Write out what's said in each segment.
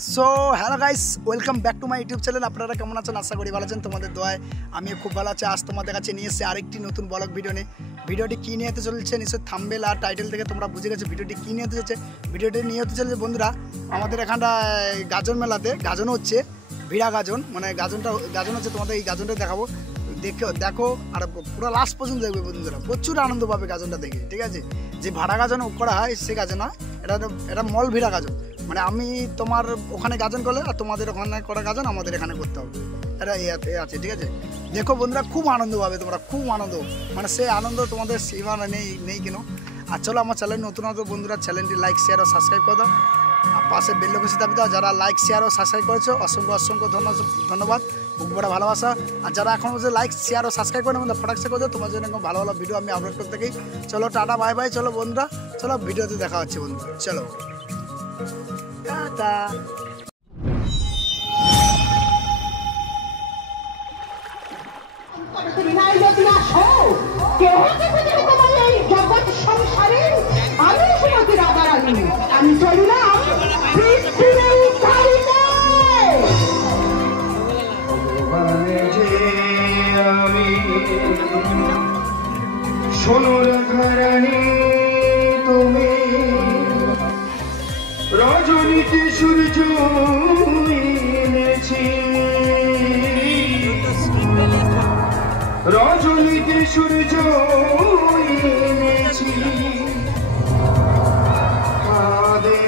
So hello guys welcome back to my YouTube channel. আপনারা কেমন আছেন? আশা করি ভালো আছেন। তোমাদের দোয়ায় আমি খুব ভালো আছি। আজ তোমাদের কাছে নিয়ে এসেছি আরেকটি নতুন ব্লগ ভিডিও নিয়ে। ভিডিওটি কী নিয়ে হতে চলেছে নিশ্চয় থাম্বনেল আর টাইটেল থেকে তোমরা বুঝে গেছো ভিডিওটি কী নিয়ে হতে চলেছে। ভিডিওটি নিয়ে হতে চলেছে বন্ধুরা আমাদের এখানটা গাজন মেলাতে গাজন হচ্ছে, ভিড়া গাজন, মানে গাজন হচ্ছে। তোমাদের এই গাজনটা দেখাবো, দেখো আর পুরো লাস্ট পর্যন্ত দেখবে বন্ধুরা। প্রচুর আনন্দ পাবে গাজনটা দেখে, ঠিক আছে? যে ভাড়া গাজন করা হয় সে গাজন না, এটা মল ভিড়া গাজন। মানে আমি তোমার ওখানে গাজন করলে আর তোমাদের ওখানে করা গাজন আমাদের এখানে করতে হবে, এটা এ আছে, ঠিক আছে? দেখো বন্ধুরা খুব আনন্দ পাবে তোমরা, খুব আনন্দ, মানে সে আনন্দ তোমাদের সীমা নেই কেন। আর চলো আমার চ্যানেল নতুন বন্ধুরা, চ্যানেলটি লাইক শেয়ার ও সাবস্ক্রাইব করে দাও, আর পাশে বেল ঘোষিত দাবি দাও। যারা লাইক শেয়ার ও সাবস্ক্রাইব করেছো অসংখ্য ধন্যবাদ, খুব বড় ভালোবাসা। আর যারা এখন বলছে লাইক শেয়ার ও সাবস্ক্রাইব করে আমাদের ফটাকসে করে দাও, তোমার জন্য ভালো ভালো ভিডিও আমি আপলোড করতে থাকি। চলো টাটা বাই বাই। চলো বন্ধুরা, চলো ভিডিওতে দেখা হচ্ছে বন্ধু, চলো টাটা। আমি চললাম সোনুর ঘরানি তুমি রজনীতে সূর্য এনেছি, রজনীতে সূর্য এনেছি, কাঁদে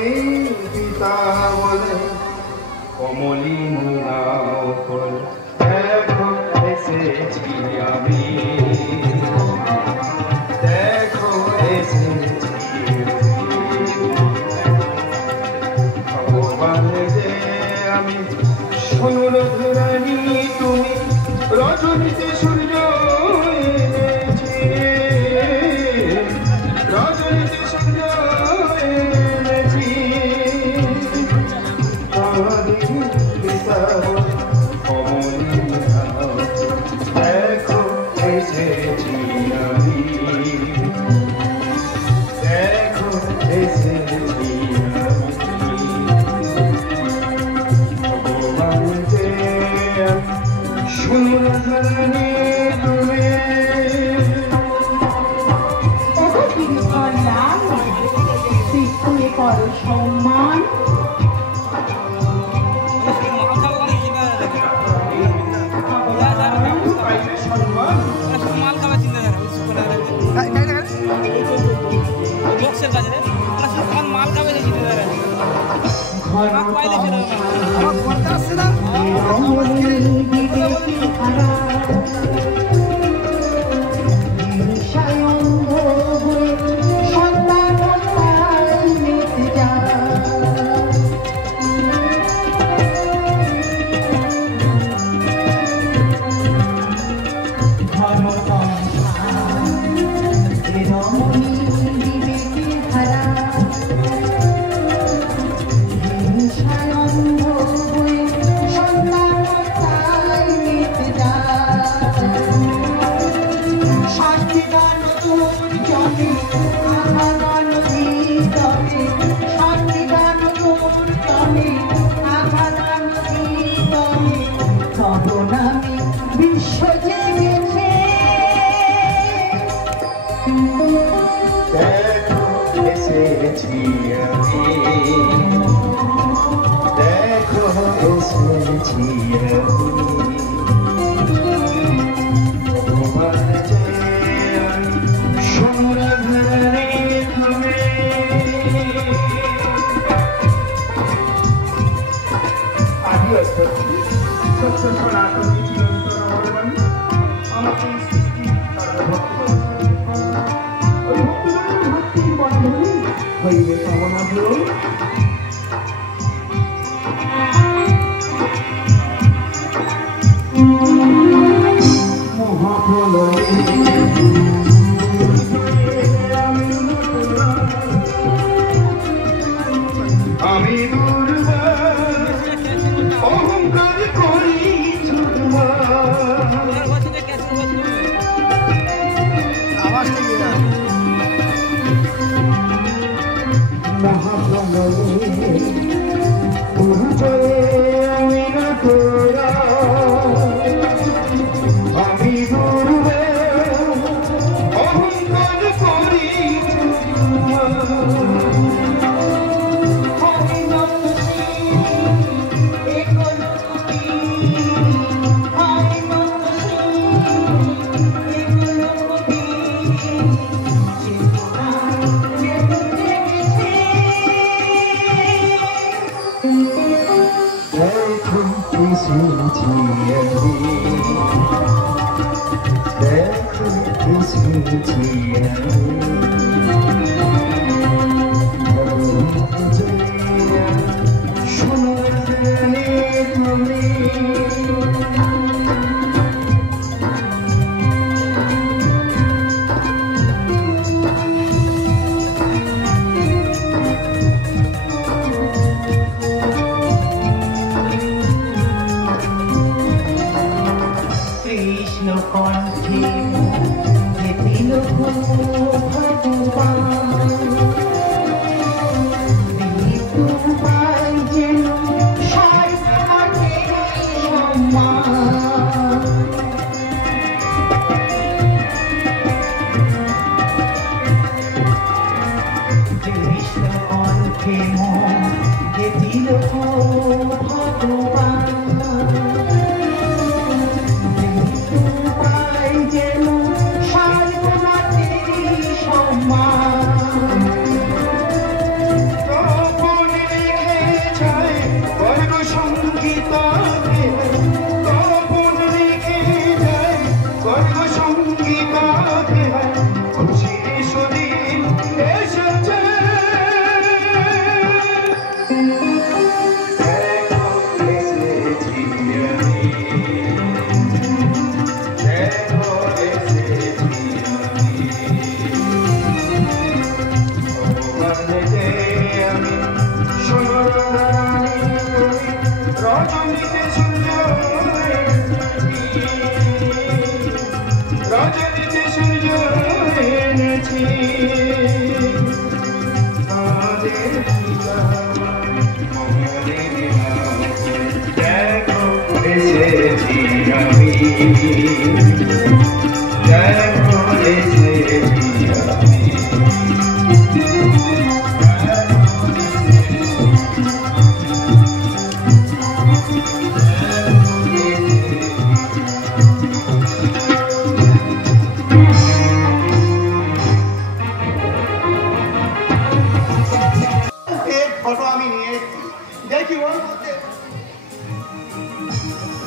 পিতা বলে কমলিনী নামকল দেখো এসেছি আমি, দেখো এসেছি ভগবান যে আমি সোনুর ঘরানি তুমি রজনীতে সূর্য এনেছি, রজনীতে সূর্য এনেছি, কাঁদে পিতা কমলিনী দেখো এসেছি আমি, দেখো এসেছি আমি, ভগবান যে সোনুর ঘরানি তুমি। করো সম্মান দেখো এসেছি আমি, দেখো এসেছি আমি, ভগবান যে আমি সোনুর ঘরানি তুমি। আদি সত্য সনাতনী চিরন্তন ভগবান আমাকে সৃষ্টি ভক্তির বন্ধনী হইবে কামনা হল মহাপ্রলয়। আমি দুর্বল অহংকার করি আওয়াজ থেকে মহাপ্রলয় দেখো এসেছি আমি, দেখো এসেছি আমি, সোনার দেনে তুমি কৃষ্ণ কণ্ঠে দিল ভগবান তোমায় যেন সর্বমাতে সম্মান কৃষ্ণ কণ্ঠে মন দিল ভগবান যেন সর্বমাতে সম্মান তখন রেখে যায় গর্ব সঙ্গীত তখন রেখে যায় গর্ব সঙ্গীত খুশির শরীর এসেছে দেখো এসেছি আমি রজনীতে সূর্য এনেছি দেখো এসেছি আমি, দেখো এসেছি আমি ফটো আমি নিয়ে দেখি ওর মধ্যে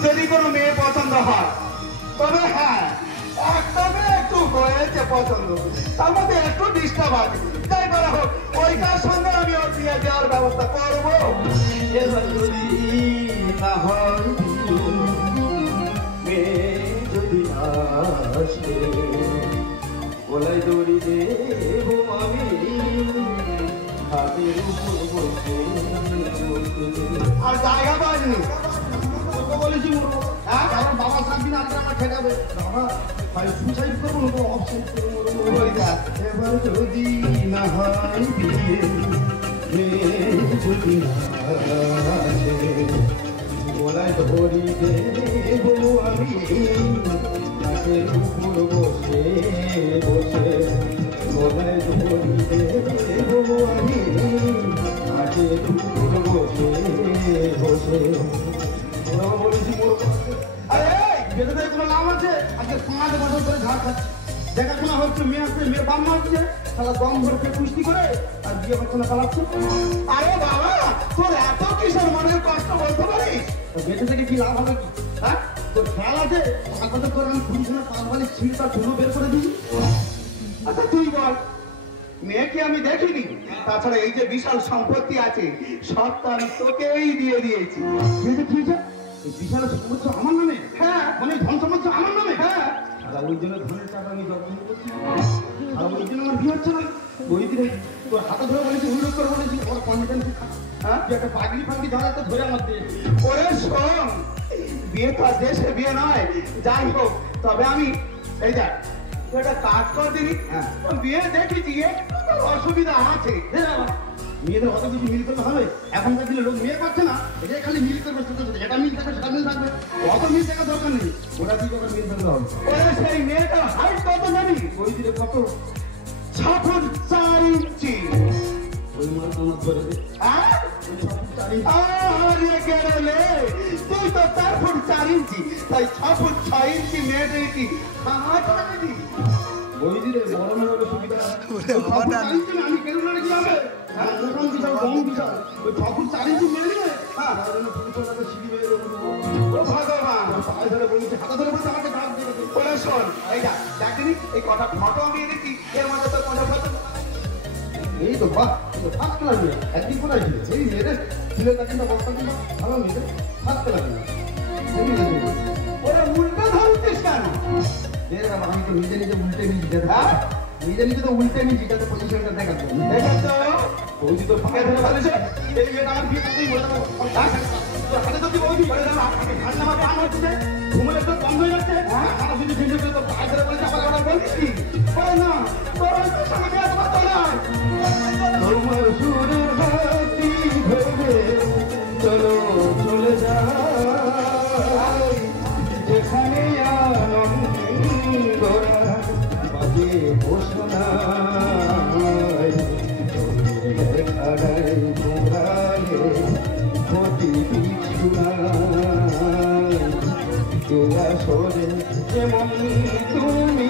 যদি কোনো মেয়ে পছন্দ হয় তবে হ্যাঁ একটা মেয়ে একটু হয়েছে পছন্দ তার মধ্যে একটু ডিস্টার্ব আছে তাই বলা হোক ওইটার সঙ্গে আমি ওর বিয়ে দেওয়ার ব্যবস্থা করবো এবার যদি না হয় মেয়ে যদি না আসে গলায় দড়ি দেবো আমি হাতের উপর বসে আর জায়গা পাইনি বলেছি হ্যাঁ কারণ বাবা সামনে আজকে আমার ঠেকাবে বাবা ভাই সুসাইড করবো না অফসাইড করবো এবার যদি না হয় বিয়ে যদি না আসে গলায় ধরি দেবো আমি হাতের উপর বসে বসে গলায় ধরি দেবো আমি হাতের উপর বসে বসে বলেছি আরে বেঁধে কোনো নাম আছে আজকে 5 বছর ধরে ঝাড় খাচ্ছে দেখাশোনা হচ্ছে মেয়ে আসছে মেয়ের বাম্মা হচ্ছে সারা দম ভরকে পুষ্টি করে আর বিয়ে হচ্ছে না চালাচ্ছে আরে বাবা তোর এত কিসের মনের কষ্ট বলতে পারিস বেঁচে থেকে কি লাভ হবে কি হ্যাঁ তোর খেয়াল আছে 5 বছর ধরে আমি পুলিশ না 5 বালি ছিঁড়টা ধুলো বের করে দিই আচ্ছা তুই বল মেয়েকে আমি দেখিনি তাছাড়া এই যে বিশাল সম্পত্তি আছে সব তো আমি তোকেই দিয়ে দিয়েছি এই বিশাল সম্পত্তি আমার নামে হ্যাঁ মানে ধন সম্পত্তি আমার নামে হ্যাঁ আর ওই জন্য ধনের টাকা আমি যত্ন করছি আর ওই জন্য আমার বিয়ে হচ্ছে না ওই দিনে তোর হাতে ধরে বলেছি উল্লেখ করে বলেছি আমার কনফিডেন্স হ্যাঁ তুই একটা পাগলি ফাগলি ধরে তো ধরে আমার দিয়ে ওরে শোন বিয়ে তো দেশে বিয়ে নয় যাই হোক তবে আমি এই দেখ তুই একটা কাজ কর দিবি বিয়ে দেখেছি অসুবিধা আছে মেয়েদের অত কিছু মিল করতে হবে এখনকার দিনে লোক মেয়ে পাচ্ছে না এটা খালি মিল করবে যেটা মিল থাকবে সেটা মিল থাকবে অত মিল থাকা দরকার নেই ওটা দিয়ে তোকে মিল থাকতে হবে ওরা সেই মেয়েটার হাইট কত জানি ওই দিকে কত 6 ফুট 4 ইঞ্চি ওই মনে তোমার ধরে দে আরে গেলে তুই তো 4 ফুট 4 ইঞ্চি তাই 6 ফুট 6 ইঞ্চি মেয়েদের কি হাত লাগেনি ওই দিকে বড় মেয়ে হলে সুবিধা আমি কেন না কি হবে হ্যাঁ দোকান বিশাল গম বিশাল ওই ঠাকুর চারিদিকে মেরে নিয়ে হ্যাঁ পুলিশওয়ালাকে সিঁড়ি মেরে ও ভগবান পায়ে ধরে বলছে হাতে ধরে বলছে আমাকে ডাক দিয়ে বলে শোন এইটা দেখনি এই কটা ফটো আমি দেখি এর মধ্যে তো কোনো ফটো এই তো বাহ ফার্স্ট ক্লাস মেয়ে একদিন কোথায় ছিল এই মেয়েদের ছেলে কাছে না বস্তা কিনা ভালো মেয়েদের ফার্স্ট ক্লাস মেয়ে ওরা উল্টো ধরছিস কেন এর বাবা আমি তো নিজে নিজে উল্টে নিয়েছি হ্যাঁ নিজে নিজে তো উল্টে নিয়েছি যাতে পজিশনটা দেখার জন্য দেখেছো বৌদি তো ফাঁকে ধরে বলেছে এই মেয়েটা আমার বিয়ে করতেই বলে দেবো হাতে তো কি বৌদি বলে দেবো ঠান্ডা আমার পান হচ্ছে ঘুমের তো বন্ধ হয়ে যাচ্ছে আমার শুধু ভিডিও করে তো পায়ে ধরে বলেছে আবার আবার বলছিস কি বলে না তোর সঙ্গে বিয়ে তোমার তো নয় তোমার সুরের হাতি ধরে চলো চলে যাই যেখানে আনন্দরা বাজে ঘোষণায় দেখাড়াই ঘোরালে ক্ষতি কিছু নাই তোরা সরে যেমন তুমি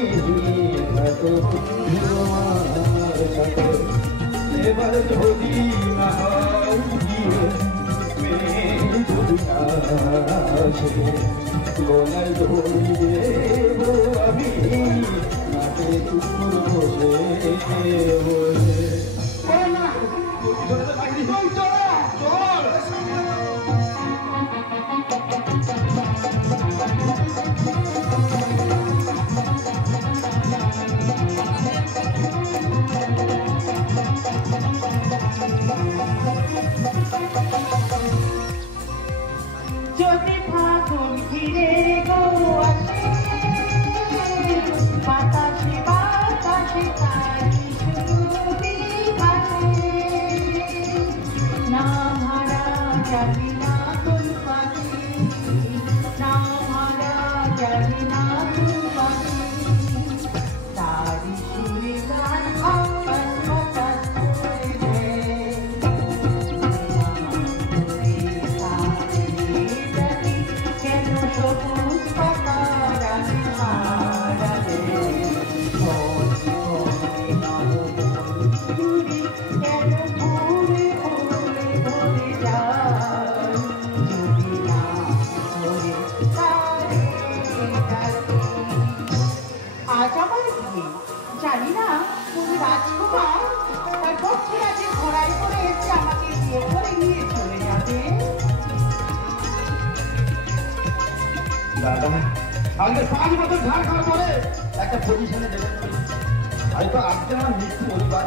থাকো তোমার সাথে এবার যদি না হয় গিয়ে মেয়ে যদি আসে গলায় ধরি দেব আমি নাটে টুকুর বসে বসে যদি ফাগুন ঘিরে গো আসে বাতাসে বাতাসে তারি সুরভি ভাসে না ভাড়া যাবি না তোর পাশে না ভাড়া যাবি না তোর পাশে তারি সুরে গান আকাশ বাতাস করে দেয় কেন সবুজ পাতার আড়ালে কেন ঘুরে ঘুরে ঘুরে যায় যদি না ধরে তারে আজ আমার বিয়ে জানি না কোন রাজকুমার তার পক্ষে রাতে ঘোড়ায় করে এসে আমাকে বিয়ে করে নিয়ে চলে যাবে দাদা আজকে 5 বছর ধার খাওয়ার পরে একটা পজিশনে দেবে হয়তো আজকে আমার মৃত্যু পরিবার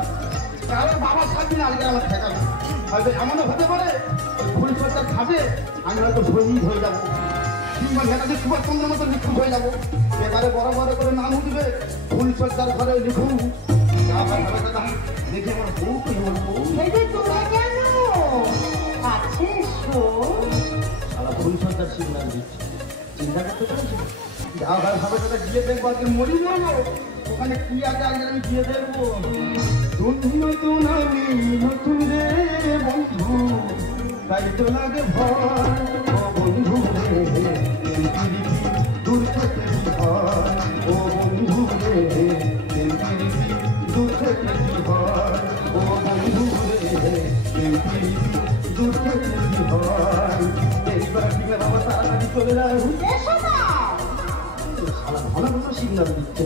কারণ বাবা সাথে আজকে আমার ঠেকাবে হয়তো এমনও হতে পারে ওই ফুল সজ্জার খাবে আমি হয়তো শহীদ হয়ে যাবো কিংবা নেতাদের সুভাষচন্দ্রের মতো নিখুঁত হয়ে যাবো এবারে বড় বড় করে নাম উঠবে ফুল সজ্জার ঘরে লিখুন দেখে আমার বউ তো বলবো এই যে তোরা কেন আছে শো সারা ফুল সজ্জার সিগনাল দিচ্ছে চিন্তা করতে পারছি যা ভাই ভাবে কথা গিয়ে দেখবো আজকে মরি যাবো ওখানে কি আছে আজকে আমি গিয়ে দেখবো নতুন আমি নতুন রে বন্ধু তাই তো লাগে ভয় ও বন্ধু রে দূর থেকে ভয় ও বন্ধু রে দূর থেকে ভয় ও বন্ধু রে দূর থেকে ভয় এইবার দিকে বাবা তাড়াতাড়ি চলে যায় এসো না শালা ভালো ভালো সিগন্যাল দিচ্ছে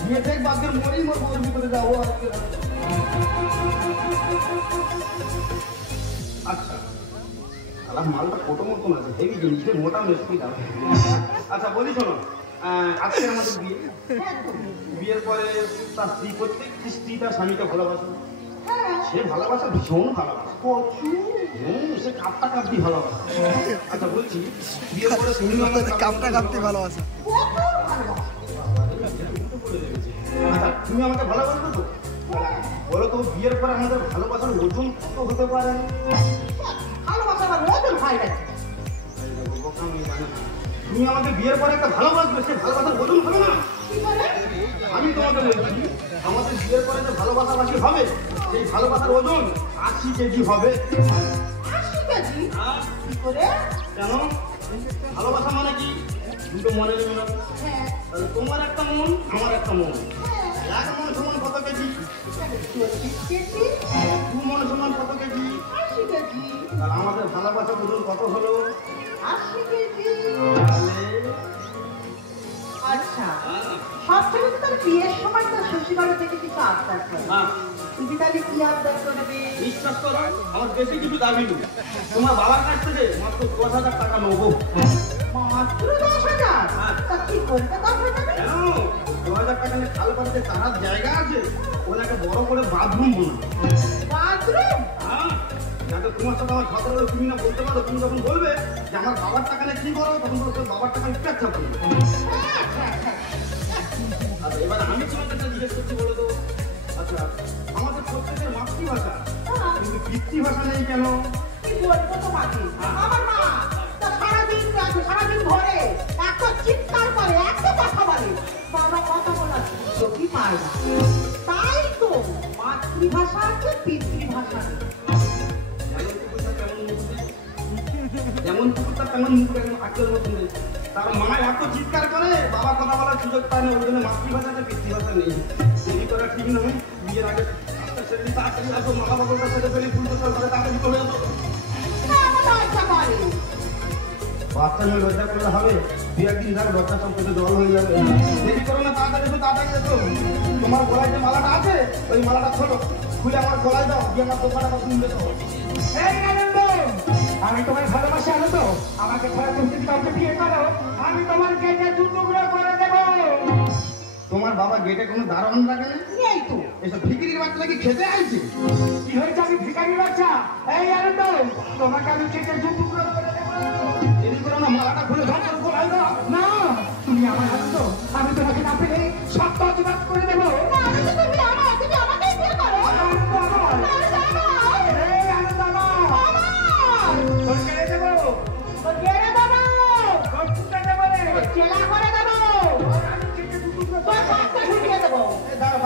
গিয়ে দেখ বাঘের মরেই মরবো ওর ভিতরে যাবো আজকে আচ্ছা শালা মালটা কত মতন আছে হেভি জিনিসের মোটা মেসি দাও আচ্ছা বলি শোনো আজকে আমাদের বিয়ে বিয়ের পরে তার স্ত্রী প্রত্যেকটি স্ত্রী তার স্বামীকে ভালোবাসে সে ভালোবাসা ভীষণ ভালোবাসে সে কাঁপটা কাঁপতি ভালোবাসে আচ্ছা বলছি বিয়ের পরে তুমি আমাকে কাপটা কাপতে ভালোবাসা আচ্ছা তুমি আমাকে ভালোবাসো তো বলো তো বিয়ের পরে আমাদের ভালোবাসার ওজন কত হতে পারে ভালোবাসা আমার ওজন হয় না তুমি আমাকে বিয়ের পরে একটা ভালোবাসবে সে ভালোবাসার ওজন হবে না কি বলে আমি তোমাকে বলছি আমাদের বিয়ের পরে যে ভালোবাসাবাসী হবে সেই ভালোবাসার ওজন 80 কেজি হবে 80 কেজি কি করে কেন ভালোবাসা মানে কি দুটো মনের মিলন হ্যাঁ তাহলে তোমার একটা মন আমার একটা মন এক মন সমান কত কেজি? 40 কেজি, 2 মন সমান কত কেজি? 80 কেজি, আর আমাদের ভালোবাসা ওজন কত হলো? 80 কেজি। তাহলে আচ্ছা, সব থেকে তো তার বিয়ের সময় তো শ্বশুরবাড়ি থেকে কিছু আবদার করে। হ্যাঁ, তুমি তাহলে কি আবদার করবে? বিশ্বাস করো আমার বেশি কিছু দাবি নেই। তোমার বাবার কাছ থেকে মাত্র 10,000 টাকা নেবো। মাত্র 10,000? হ্যাঁ। তা কি করবে 10,000? কেন? 2,000 টাকা নিয়ে খাল পাড়িতে চারার জায়গা আছে, ওনাকে বড় করে বাথরুম বানাবো। বাথরুম? হ্যাঁ, যাতে তোমার সাথে আমার ঝগড়া হলে তুমি না বলতে পারো, তুমি যখন বলবে যে আমার বাবার টাকা নিয়ে কি করো, তখন তোর বাবার টাকা নিয়ে পেচ্ছা করবে। আচ্ছা, এবার আমি তোমাকে একটা জিজ্ঞেস করছি, বলো তো। আচ্ছা, আমাদের প্রত্যেকের মাতৃভাষা, কিন্তু পিতৃভাষা নেই কেন? কি বলবো তোমাকে? আমার মা তা সারাদিন ঘরে এত চিৎকার করে, এত কথা বলে, বাবা কথা বলার সুযোগই পায় না। তাই তো মাতৃভাষা আছে, পিতৃভাষা নেই। যেমন কুকুরটা তেমন মুখ একদম আকের মতন নেই। তার মা এত চিৎকার করে, বাবা কথা বলার সুযোগ পায় না, ওই জন্য মাতৃভাষাতে পিতৃভাষা নেই। দেরি করা ঠিক নয়, বিয়ের আগে আস্তে সেদিন তাড়াতাড়ি আসো, মা বাবা কথা সেরে ফেলি, ফুল তোর ঘরে তাড়াতাড়ি চলে যাবো। লজ্জা করে। বাচ্চা মেয়ে লজ্জা করলে হবে? দু একদিন যাক লজ্জা সব কেটে জল হয়ে যাবে। দেরি করো না, তাড়াতাড়ি এসো, তাড়াতাড়ি এসো। তোমার গলায় যে মালাটা আছে, ওই মালাটা খোলো, খুলে আমার গলায় দাও, দিয়ে আমার দোকানটা শুনবে তো। এই আনন্দ, আমি তোমার ভালোবাসা আনন্দ, আমাকে ছাড়া তুমি যদি কাউকে বিয়ে করো, আমি তোমার গেটে 2 টুকরো করে দেবো। তোমার বাবা গেটে কোনো দারোয়ান রাখে না? নেই তো। এসব ভিকিরির বাচ্চা কি খেতে আইছে? কি হয়েছে, আমি ভিখারি বাচ্চা? এই আনন্দ, তোমাকে আমি গেটে 2 টুকরো করে দেবো। দেরি করো না, মালাটা খুলে দাও, তোর গলায় দাও। না, তুমি আমার আনন্দ, আমি তোমাকে না পেলে সব প্রতিবাদ করে দেবো। তুমি আমাকেই বিয়ে করো। আনন্দ আমার, এই আনন্দ আমার, তোর কেড়ে দেবো, তোর ফুটে দেবো রে। জেলা করে দেবো, আমি গেটে 2 টুকরো তোর বাচ্চা ঢুকিয়ে দেবো। এই দাঁড়া।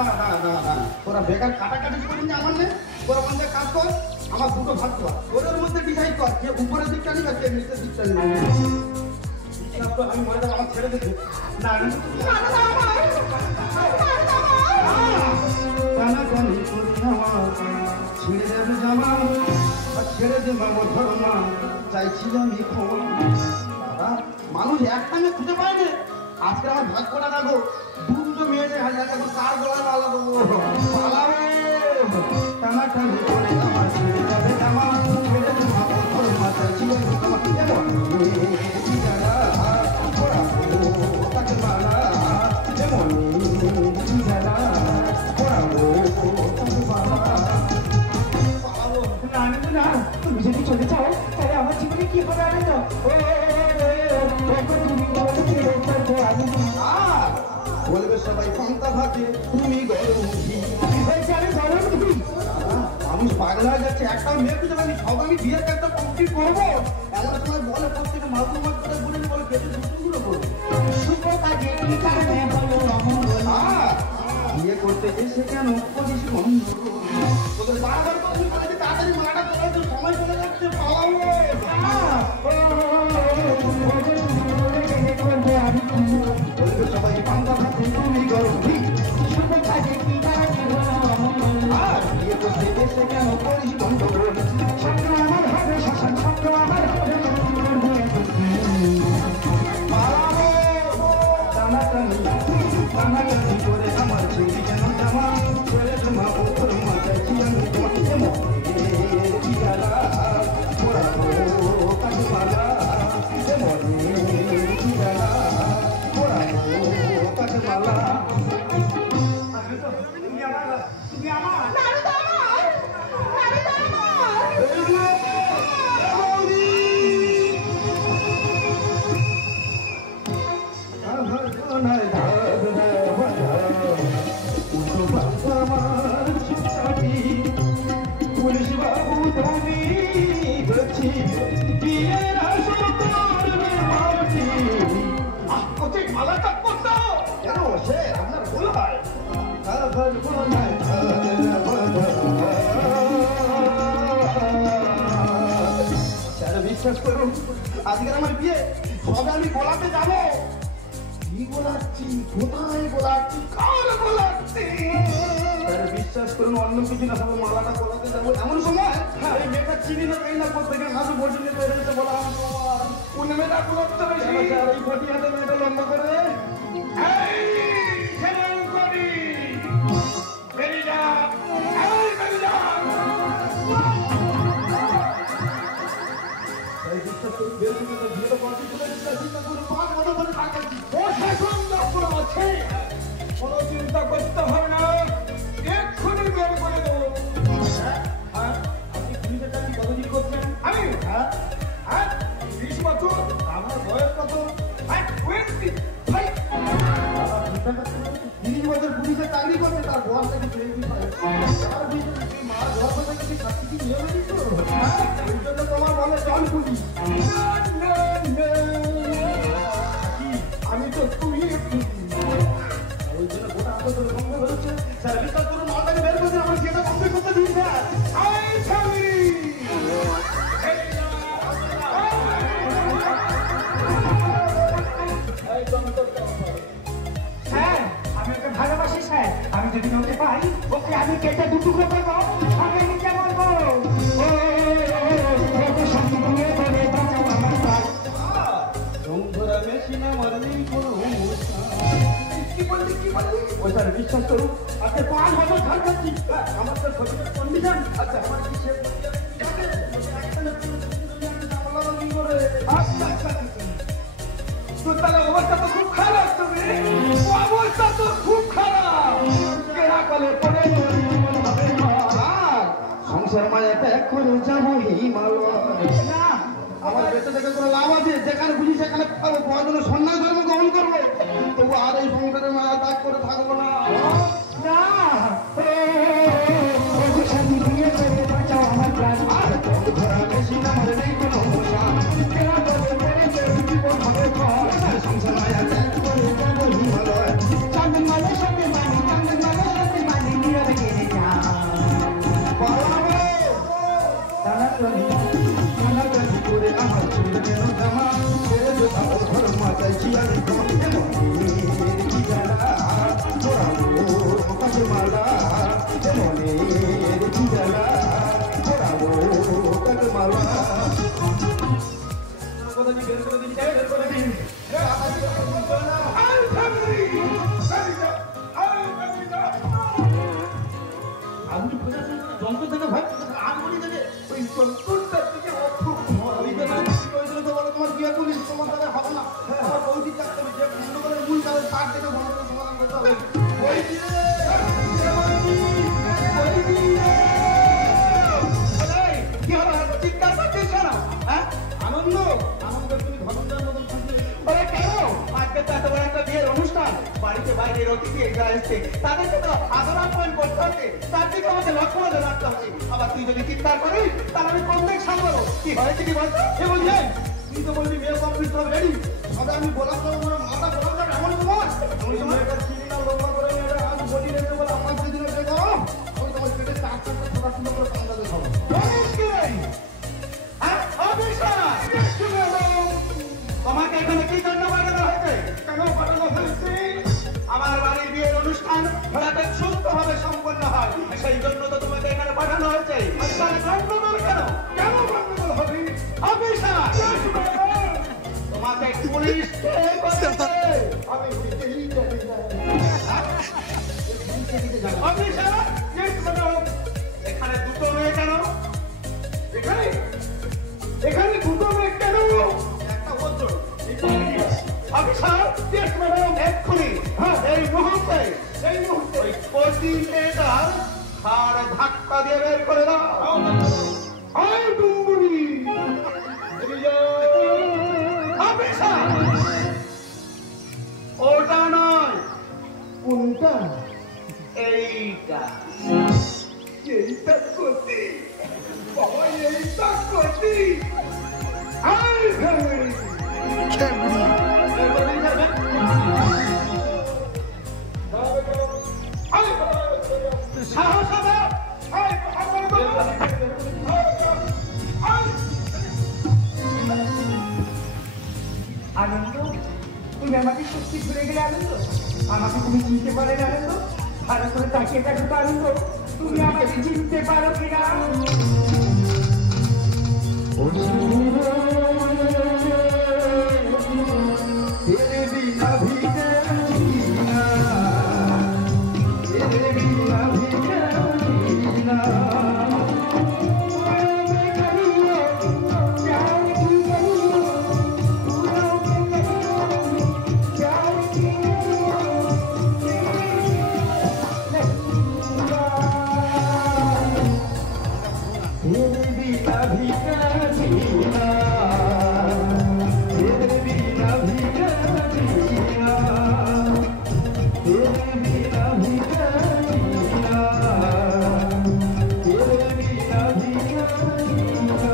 তোরা বেকার কাটাকাটি করিস না আমার নে। তোরা ওখানে কাজ কর, আমার দুটো ভাগ কর। ওদের মধ্যে ডিসাইড কর, কে উপরের দিকটা নিবে, কে নিচের দিকটা নিবে। আমি মরে যাবো, আমার ছেড়ে দিতে। না, কানাকানি করি আমার, ছিঁড়ে দেবে জামা, আর ছেড়ে দে মামা ধর্মা, চাইছিলাম ক্ষমা। দাদা, মানুষ একটা মেয়ে খুঁজে পায় না। আজকে আমার ভাগ করা রাখো, দুটো মেয়েদের হাজার টাকা কার গলায় মালা দেবো, পালাবো। টানাটানি করে আমার ছেড়ে যাবে জামা, ছেড়ে দে মামা ধর্মা, চাইছিলাম ক্ষমা। এমন যারা পড়াবো তাকে মালা, এমন যারা পড়াবো তাকে মালা। না, আনন্দ না, তুমি যদি চলে যাও তাহলে আমার জীবনে কি হবে আনন্দ? তুমি বলো কি করবো আনন্দ? বলবে সবাই পান্তা ভাতে, তুমি গরম ঘি। কি হয়েছে, আমি গরম দিবি? মানুষ পাগল হয়ে যাচ্ছে, একটা মেয়ে খুঁজে পাইনি, সব আমি বিয়ের কাজটা কমপ্লিট করবো। এমন সময় বলে প্রত্যেকে মাথা মাছ করে বলে বলে কেটে দুটো করবো। শুভ কাজে কি কারণে হলো অমঙ্গল? বিয়ে করতে এসে কেন করিস গন্ডগোল? তোদের বারবার কথা বলে তাড়াতাড়ি মালাটা তোলার জন্য সময় চলে যাচ্ছে, পালাবো। বলবে সবাই পান্তা ভাতে, তুমি গরম ঘি। শুভ কাজে কি কারণে হলো অমঙ্গল? আর বিয়ে করতে এসে কেন করিস গন্ডগোল? স্বপ্ন আমার হবে শাসন, স্বপ্ন আমার হবে পালাবো। টানাটানি করে আমার ছেড়ে যেন জামা, ছেড়ে জমা উপর মাথায় ছিলাম তোমার। এমন কি জ্বালা, পড়াবো তাকে মালা, এমন কি জ্বালা, পড়াবো তাকে মালা। তুমি আমার নারদ আমার, নারদ আমার। পুলিশ বাবু তুমি বলছি বিয়ের আসল করবে মাটি। কোথায় মালাটা করতো কেন? সে আপনার ভুল হয়। স্যার বিশ্বাস করুন, আজকে আমার বিয়ে, তবে আমি গলাতে যাবো, কি বলাচ্ছি, কোথায় বলাচ্ছি, কার বলাচ্ছি? তাহলে বিশ্বাস করুন অন্য কিছু না, সবাই মালাটা বলাতে যাবো এমন সময় এই মেয়েটা চিনি না এই না কোথেকে হাসু বসে নিয়ে তৈরি হয়েছে বলা কোন মেয়েটা বলাতে বেশি আর এই বটি হাতে মেয়েটা লম্বা করে কোনো চিন্তা করতে হবে না, এক্ষুনি বের করে দেবো। আপনি পুলিশের চাকরি কতদিন করছেন? আমি 20 বছর। আমার বয়স কত? 25। 30 বছর পুলিশের চাকরি করছে, তার বয়স থেকে 25। মার গর্ভ থেকে কি চাকরি নিয়ে নিত? ওই জন্য তোমার বলে জল পুলিশ। আমি তো তুমি ওই জন্য গোটা আন্দোলন বন্ধ হয়েছে। স্যার বিশ্বাস করুন মালটাকে বের করছে, আমার যেটা কমপ্লিট করতে দিন স্যার। স্যার আমি ওকে ভালোবাসি স্যার, আমি যদি ওকে পাই ওকে আমি কেটে দু টুকরো করবো, আমি নিজে বলবো বিশ্বাস করুন আজকে 5 বছর ধার করছি, আমার তো শরীরের কন্ডিশন আচ্ছা আমার কি তোর তাহলে অবস্থা তো খুব খারাপ, তুমি অবস্থা তো খুব খারাপ। কেনা কলে পড়ে সংসার মায়া ত্যাগ করে যাবো হিমালয়। না আমার বেঁচে থেকে কোনো লাভ আছে? যেখানে বুঝি সেখানে পড়াশোনা সন্ন্যাস ধর্ম গ্রহণ করবো, তবু আর এই সংসারের মায়া ত্যাগ করে থাকবো না। যন্ত্র থেকে ভয় আগুনি থেকে ওই যন্ত্রটার দিকে তোমার বিয়ে পুলিশ তোমার তাদের হবে না, আমার বৌদি থাকতে হবে, যে গন্ডগোলের মূল তাদের তার থেকে ভালো করে সমাধান করতে হবে। কি হবে চিৎকার করছিস কেন? হ্যাঁ আনন্দ আনন্দ তুমি ধনঞ্জয়ের মতন খুঁজলে কেন? আজকে তো এত বড় একটা বিয়ের অনুষ্ঠান, বাড়িতে বাইরের অতিথি এগুলো এসছে, তাদেরকে তো আদর আপ্যায়ন করতে হচ্ছে, তার দিকে আমাকে লক্ষ্য নজর রাখতে হচ্ছে। আবার তুই যদি চিৎকার করিস তাহলে আমি কোন দিক সামলাবো? কি হয়েছে কি বলতো? এ বলছেন তুই তো বলবি মেয়ে কমপ্লিট সব রেডি, তবে আমি বলার পর আমার মাথা বলার পর এমন সময় এমন সময় একটা চিনি না লম্বা করে মেয়েটা আজ বডি রেখে বলে আমার সেদিন একটা করো, আমি তোমার পেটে 4-4টা ছোটা সুন্দর করে কান্দাতে খাবো। তোমাকে এখানে কি জন্য পাঠানো হয়েছে? কেন পাঠানো হয়েছে? আমার বাড়ির বিয়ের অনুষ্ঠান যাতে সুস্থভাবে সম্পন্ন হয়, সেই জন্য তো তোমাকে এখানে পাঠানো হয়েছে। তাহলে গন্ডগোল কেন? কেন গন্ডগোল হবে? অফিসার তোমাকে পুলিশ আমি অফিসার এখানে দুটো মেয়ে কেন? এখানে এখানে দুটো মেয়ে কেন? একটা বছর অফিসার এক্ষুনি এই মুহূর্তে ওই কোটি মেয়েটার হাড় ধাক্কা দিয়ে বের করে দাও। অফিসার ওটা নয়, কোনটা? এইটা এইটা কোটি বাবা, এইটা কোটি। সাহস হবে আনন্দ তুমি আমাকে সত্যি ভুলে গেলে আনন্দ, আমাকে তুমি চিনতে পারে না আনন্দ, ভালো করে তাকিয়ে দেখো তো আনন্দ, তুমি আমাকে চিনতে পারো কিনা? तेरे बिना भी जीना, तेरे बिना भी जीना। तेरे बिना भी जीना, तेरे बिना भी जीना, तेरे बिना भी जीना, तेरे बिना भी जीना।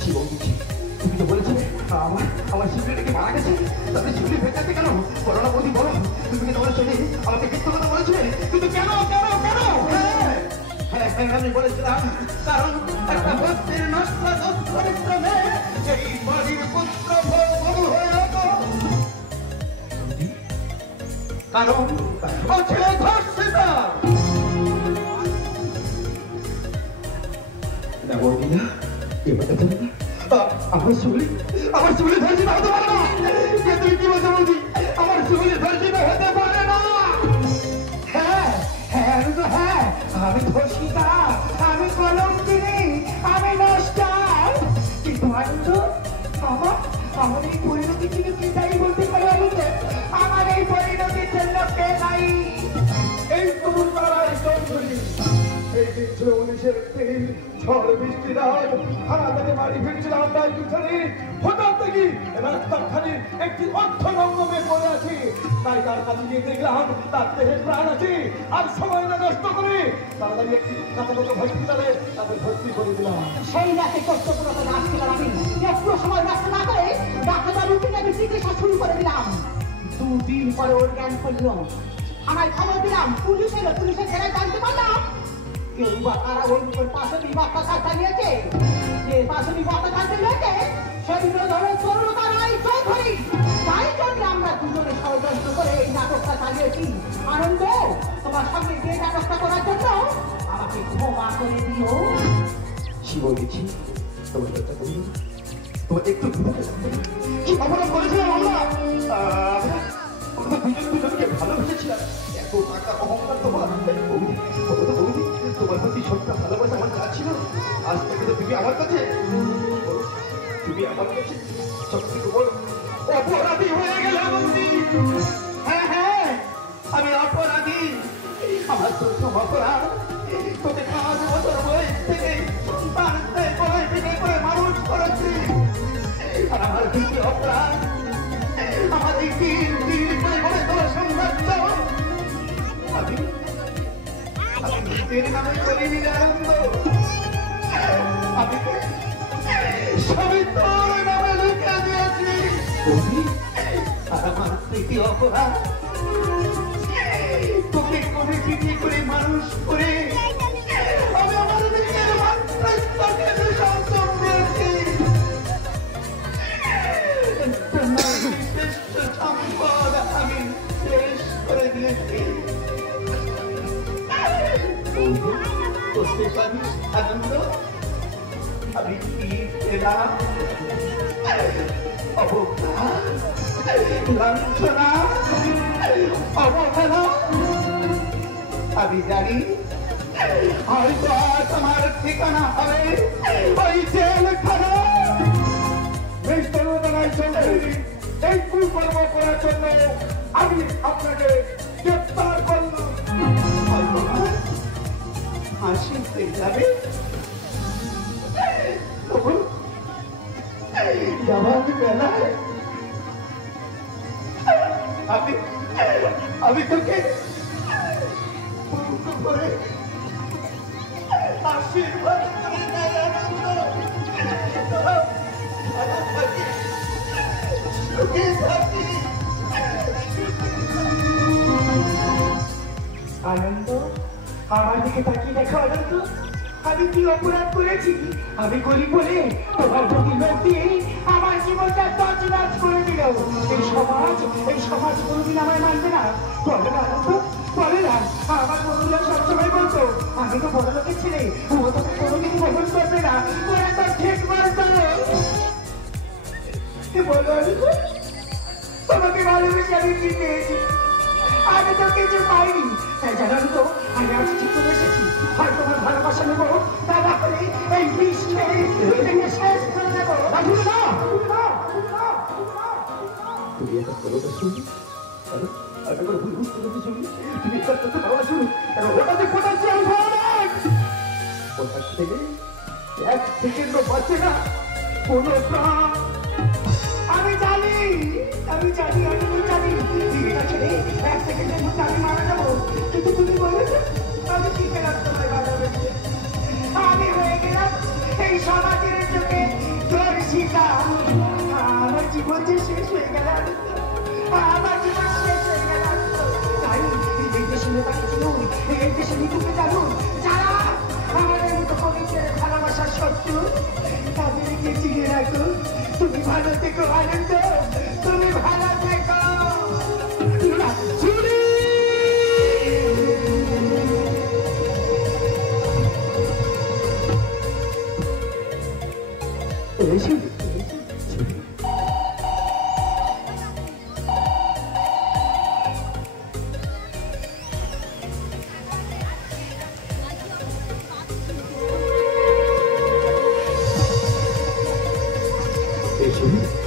শিবজি, তুমি তো বলেছিলে আমার শিবলিটাকে মারা গেছে, তাহলে শিবলি ভেটাতে কেন? বলো না বৌদি, বলো, তুমি কি তোমার শরীরে আমাকে মিথ্যা কথা বলেছিলে? কিন্তু কেন কেন কেন? আমি বলেছিলাম কারণ একটা ভক্তির নষ্ট পরিশ্রমে এই বাড়ির পুত্র বধূ হয়ে হতো, কারণ ও ছিল ধর্ষিতা। না বৌদি না, এবার আমার শুভলি ধর্ষিত হতে পারে না। তুমি কি বলছো বৌদি? আমার শুভলি ধর্ষিত হতে পারে না। হ্যাঁ হ্যাঁ আনন্দ, হ্যাঁ আমি ধর্ষিতা, আমি কলঙ্কিনী, আমি নষ্টার, কিন্তু আনন্দ আমার এই পরিণতি ছিল কি তাই বলতে পারো আনন্দ? আমার এই পরিণতির জন্য কে নাই? এই তবুর পাড়ায় চৌধুরী, এই দিন ছিল 19 এপ্রিল, ঝড় বৃষ্টি রাত, থানা থেকে বাড়ি ফিরছিলাম তাই পিছনে, হঠাৎ দেখি রাস্তার খালি একটি অর্থনগ্ন মেয়ে পড়ে আছি। তাই তার কাছে গিয়ে দেখলাম তার দেহে প্রাণ আছে, আর সময় না নষ্ট করে তাড়াতাড়ি একটি কাছাকাছি হসপিটালে তাদের ভর্তি করে দিলাম। সেই রাতে কষ্টপুরত নাচ ছিলাম আমি, একটু সময় নষ্ট না করে ডাক্তারবাবুকে আমি চিকিৎসা শুরু করে দিলাম। 2 দিন পরে ওর জ্ঞান করল, আমায় খবর দিলাম, পুলিশ এলো, পুলিশের জেলায় জানতে পারলাম কেউ বা কারা ওই পাশে অত্যাচার চালিয়েছে, যে পাশে অত্যাচার চালিয়েছে সেগুলো ধরে তরুণতা রায় চৌধুরী। তাই জন্য আমরা দুজনে ষড়যন্ত্র করে এই নাটকটা চালিয়েছি। আনন্দ, তোমার সঙ্গে যে নাটকটা করার জন্য আমাকে ক্ষমা করে দিও। শিবজি, তোমার একটা বলি, তোমার একটু কি অপরাধ করেছিলাম আমরা? দুজনকে ভালোবেসেছিলাম, এত টাকা অহংকার তোমার। বৌদি, তোমার প্রতি সবটা ভালোবাসা আমার যা ছিল, আজ থেকে তো তুমি আমার কাছে সব থেকে বড় অপরাধী হয়ে গেলে বৌদি। হ্যাঁ হ্যাঁ, আমি অপরাধী, আমার প্রথম অপরাধ তোকে 5 বছর বয়স থেকে সন্তান করে থেকে করে মানুষ করেছি। আর আমার দ্বিতীয় অপরাধ, আমার এই দিন করে করে তোর সৌন্দর্য আমি নিজের নামে করিনি আনন্দ, আমি সবই তোর নামে লিখে দিয়েছি। আর আমার তৃতীয় অপরাধ, তোকে করে পিঠে করে মানুষ করে আমি আমার নিজের মাতৃত্বকে বিসর্জন দিয়েছি। শ্রেষ্ঠ সম্পদ আমি শেষ করে দিয়েছি। করতে পারিস আনন্দ, আমি কি পেলাম? অবজ্ঞা, লাঞ্ছনা, অবহেলা। আমি জানি হয়তো আজ আমার ঠিকানা হবে ওই জেলখানা। এই তরুণতায় চৌধুরী, এই কুকর্ম করার জন্য আমি আপনাকে গ্রেপ্তার করলাম। হাসি হয়ে যাবে, যাবার বেলায় আমি তোকে করে আশীর্বাদ করে দেয় আনন্দ। আনন্দ, আমার দিকে তাকিয়ে দেখো আনন্দ, আমি কি অপরাধ করেছি? আমি করি বলে তোমার প্রতি লোক দিয়ে আমার জীবনটা তছনছ করে দিল। এই সমাজ কোনোদিন আমায় মানবে না। বলে না তো, বলে না। আমার বন্ধুরা সবসময় বলতো আমি তো বড় লোকের ছেলে, ও তোকে কোনোদিন গ্রহণ করবে না। ওরা তো ঠিক বলতো। বলো তোমাকে ভালোবেসে আমি কি পেয়েছি? আমি তো কিছু পাইনি। তাই জানান তো আমি আজ ঠিক করে এসেছি, হয় তোমার ভালোবাসা নেবো, তা না হলে এই বিষ খেয়ে এটাকে শেষ করে দেবো। তুমি এটা করো তো শুনি, একটা করে ভুল বুঝতে পেরেছি শুনি, তুমি এটা করতে পারো না শুনি, কারণ ওটাতে পোটেনশিয়াল অনেক। ওটার থেকে 1 সেকেন্ডও বাঁচে না কোনো প্রাণ। আমি জানি, আমি জানি, আমি তো জানি এটা ছেড়ে 1 সেকেন্ডের মধ্যে আমি মারা যাবো। কিন্তু তুমি বলেছো আমি কি পেলাম তোমার ভালোবেসে? আমি হয়ে গেলাম এই সমাজের চোখে দর্শিতা। আমার জীবন যে শেষ হয়ে গেল, আমার জীবন শেষ হয়ে গেল। তাই এই দেশে নেতা শুনুন, এই দেশে নীতিকে জানুন, যারা আমাদের মতো পবিত্রের ভালোবাসার শত্রু, তাদেরকে চিনে রাখো। তুমি ভালো থেকো আনন্দ, তুমি ভালো থেকো।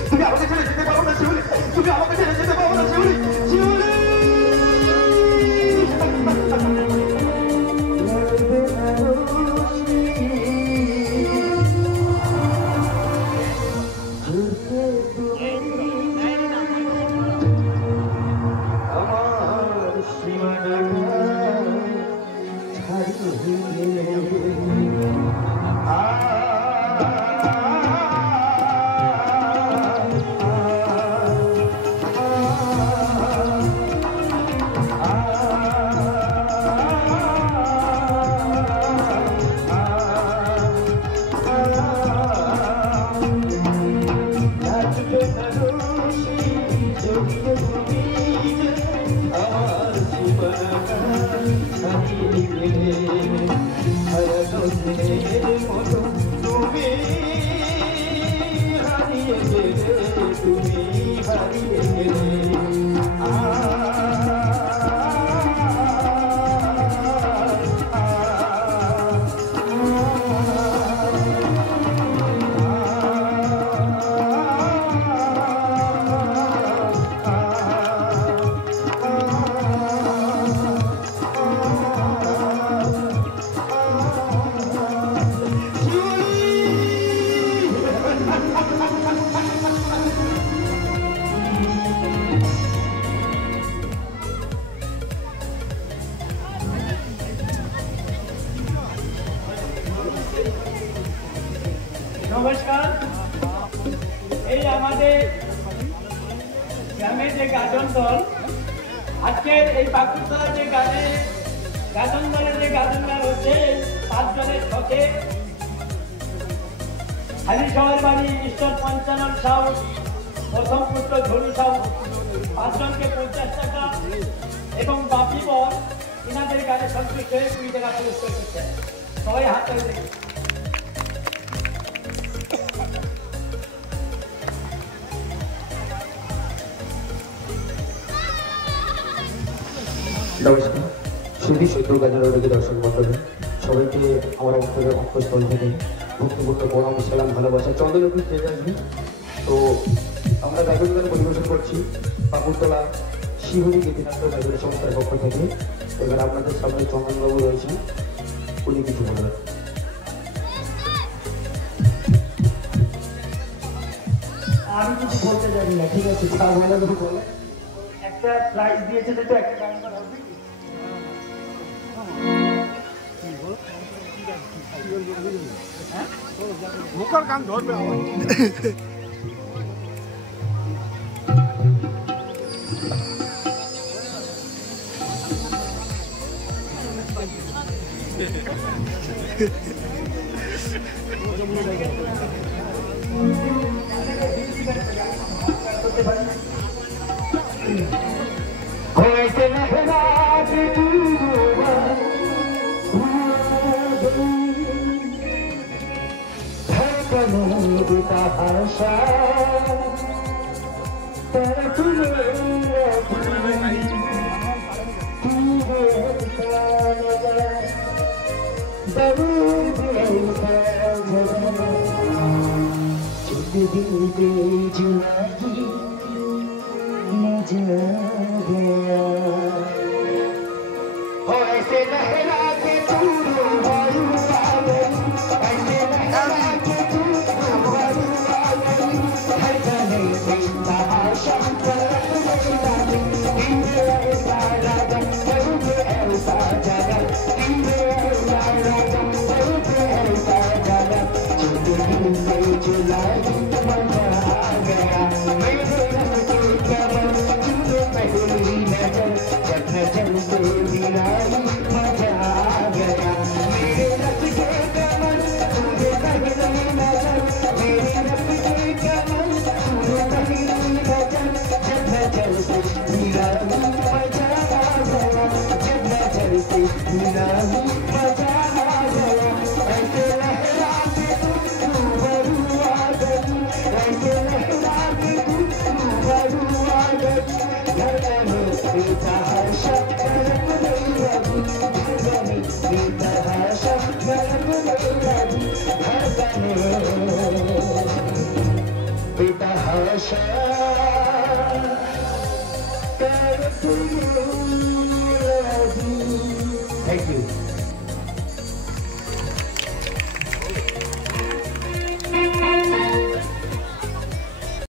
তুমি আমাকে ছেড়ে যেতে পারো না শিউলি, তুমি আমাকে ছেড়ে যেতে পারো না শিউলি, শিউলি। আমার সীমানা নমস্কার। এই আমাদের গ্রামের যে গাজন দল, আজকের এই পাকুড়তলা যে গাজন দলের যে গাজন গান হচ্ছে 5 জনের ছকে হালি শহর বাড়ি ঈশ্বর পঞ্চানন সাউ, প্রথম পুত্র ঝুলু সাউ, 5 জনকে 50 টাকা এবং বাপি বর এনাদের গানে সন্তুষ্ট হয়ে 20 টাকা পুরস্কার করছেন। সবাই হাত তালি দেখুন। নমস্কার, সুধী শত্রু গাজনকে দর্শক মন্ডলী, সবাইকে আমার অন্তরের অন্তঃস্থল থেকে ভক্তিপূর্ণ প্রণাম, সালাম, ভালোবাসা। চন্দ্রলক্ষ্মী স্টেজ আসবে, তো আমরা গাজন গান পরিবেশন করছি পাকুড়তলা শিহুরি গীতিনাট্য গাজনের সংস্থার পক্ষ থেকে। এবার আপনাদের সামনে চন্দনবাবু রয়েছেন, উনি কিছু বলবেন। আমি কিছু বলতে জানি না, ঠিক আছে? তা বলে দেবো বলে একটা প্রাইজ দিয়েছে, তো একটা গান করা হবে। মুখের গান ধরবে আমার। হয়েছে লহরা কে ডুবা ধড়কনে দিতা ভাষা তেরে তুলে ऐसे लहरा के चूरू वायु आ गई ऐसे लहरा के चूरू वायु आ गई हर गले में तमाशा करत लगी इंद्र ऐसा राजा स्वरूप ऐसा जगा इंद्र ऐसा राजा स्वरूप ऐसा जगा जिंदगी में जुलाई मजा आ गया मेरे रंग के कमर तुझे पहली नजर जब नजर से मिलाई मजा आ गया मेरे रंग के कमर तुझे पहली नजर मेरे रंग के कमर तुझे पहली नजर जब नजर से मिलाई मजा आ गया जब नजर से मिलाई मजा आ गया ऐसे लहरा के तू बरू आ गई ऐसे लहरा के तू बरू आ गई धड़कने बेटा हर्षा धड़क नहीं लगी धड़कने बेटा हर्षा धड़क नहीं लगी धड़कने बेटा हर्षा